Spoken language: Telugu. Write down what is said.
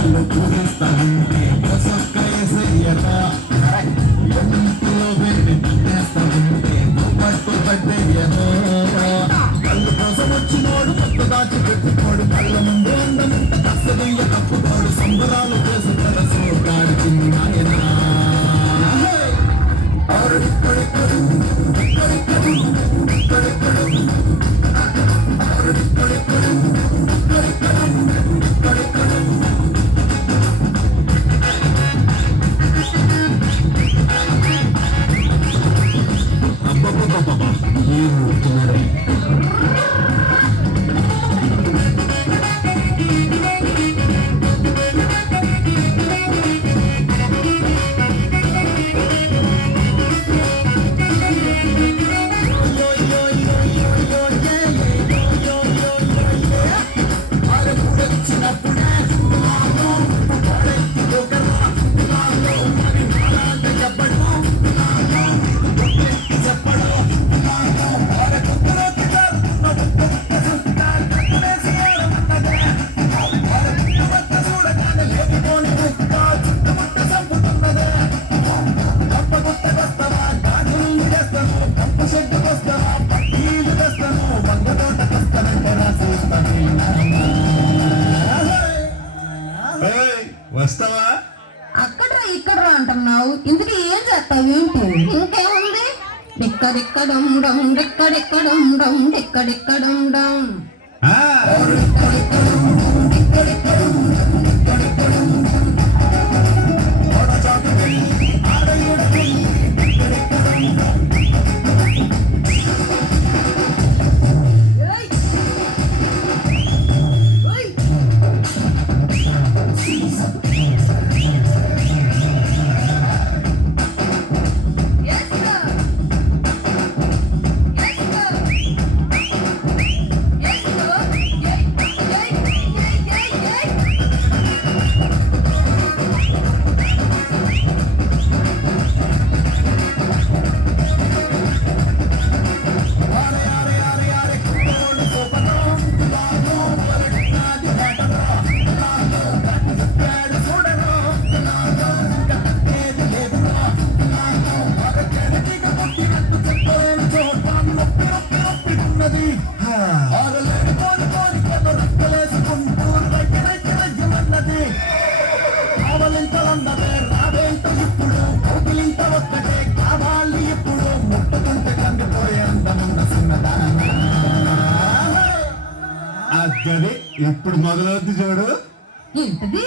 కళ్ళు పూరిస్తానంటే సొక్కయ్యట ఎంటిలో వెళ్ళి తినేస్తానంటే పట్టు పడ్డయ్యో కళ్ళు కోసం వచ్చినోడు కొత్త దాచి పెట్టుకోడు కళ్ళ ముందు అందమంత కష్టదయ్య తప్పుకోడు సంబరాలు చేసుకున్న సోకాడు చిన్న ఆయన వస్తావా అక్కడ ఇక్కడ అంటున్నావు ఇందుకు ఏం చేస్తావు ఏంటి ఇంకేముంది డిక్కడిక్కడం డమ్ డిక్కడిక్కడం డమ్ డిక్కడిక్కడం డమ్ అదే ఇప్పుడు మొదలవుద్ది చూడు ఏంటిది